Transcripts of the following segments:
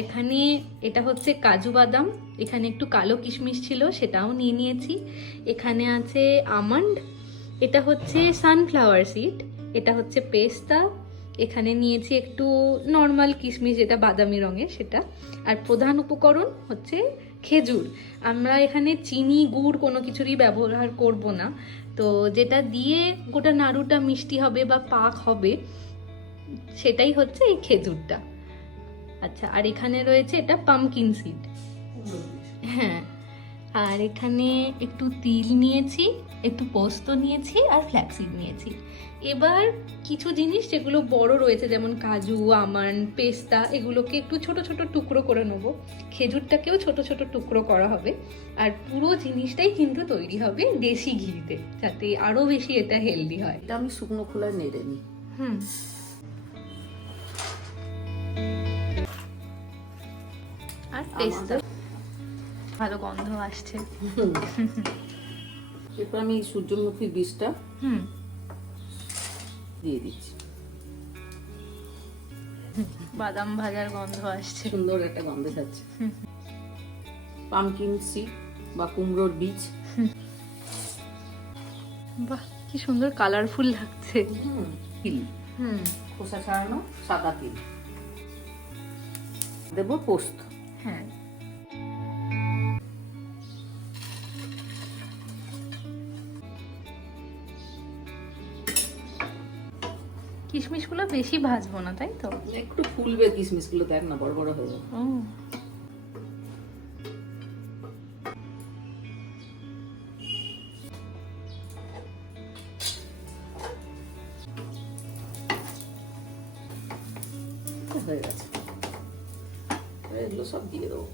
এখানে এটা হচ্ছে কাজু বাদাম, এখানে একটু কালো কিশমিশ ছিল সেটাও নিয়ে নিয়েছি। এখানে আছে আমন্ড, এটা হচ্ছে সানফ্লাওয়ার সিড, এটা হচ্ছে পেস্তা, এখানে নিয়েছি একটু নর্মাল কিশমিশ যেটা বাদামি রঙের সেটা। আর প্রধান উপকরণ হচ্ছে খেজুর। আমরা এখানে চিনি গুড় কোনো কিছুরই ব্যবহার করব না, তো যেটা দিয়ে গোটা নাড়ুটা মিষ্টি হবে বা পাক হবে সেটাই হচ্ছে এই খেজুরটা। আচ্ছা, আর এখানে রয়েছে এটা পামকিন সিড। হ্যাঁ, আর এখানে একটু তিল নিয়েছি, একটু পোস্ত নিয়েছি আর ফ্ল্যাক্সিড নিয়েছি। এবার কিছু জিনিস যেগুলো বড় রয়েছে যেমন কাজু, আমন্ড, পেস্তা, এগুলোকে একটু ছোট ছোট টুকরো করে নেবো। খেজুরটাকেও ছোট ছোট টুকরো করা হবে। আর পুরো জিনিসটাই কিন্তু তৈরি হবে দেশি ঘিতে, যাতে আরো বেশি এটা হেলদি হয়। এটা আমি শুকনো খোলায় নেড়ে নিই। আর পেস্তা, ভালো গন্ধ আসছে। এরপর আমি সূর্যমুখীর বীজটা দিয়ে দিচ্ছি। বাদাম ভাজার গন্ধ আসছে, সুন্দর একটা গন্ধ যাচ্ছে। পামকিন সিড বা কুমড়োর বীজ। বাহ, কি সুন্দর কালারফুল লাগছে। তিল, খোসা ছাড়ানো সাদা তিল দেবো। পোস্ত, হ্যাঁ, কিশমিশগুলো বেশি ভাজবো না, তাই তো? একটু ফুলবে কিশমিশ গুলো, দেখ না বড় বড় হয়ে যাবে। হয়ে গেছে, এগুলো সব দিয়ে দেবো।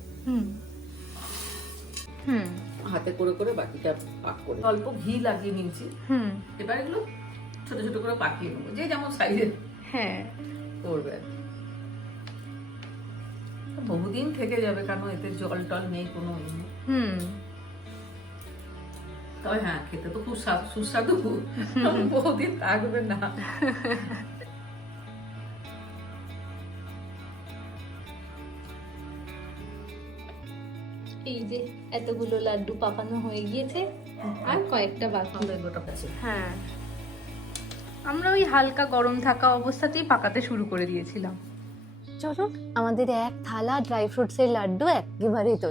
হাতে করে করে বাকিটা পাক করে অল্প ঘি লাগিয়ে নিয়েছি। এবার এগুলো ছোট ছোট করে পাকিয়ে নেবো, যে যেমন সাইজের হ্যাঁ করবে। বহুদিন থেকে যাবে, কারণ এতে জল টল নেই কোনো। তবে হ্যাঁ, খেতে তো খুব সুস্বাদু, বহুদিন থাকবে না। এই যে এতগুলো লাড্ডু পাকানো হয়ে গিয়েছে, আর কয়েকটা বাকি। হ্যাঁ, আমরা ওই হালকা গরম থাকা অবস্থাতেই পাকাতে শুরু করে দিয়েছিলাম। চলো, আমাদের এক থালা ড্রাই ফ্রুটসের লাড্ডু একেবারেই তৈরি।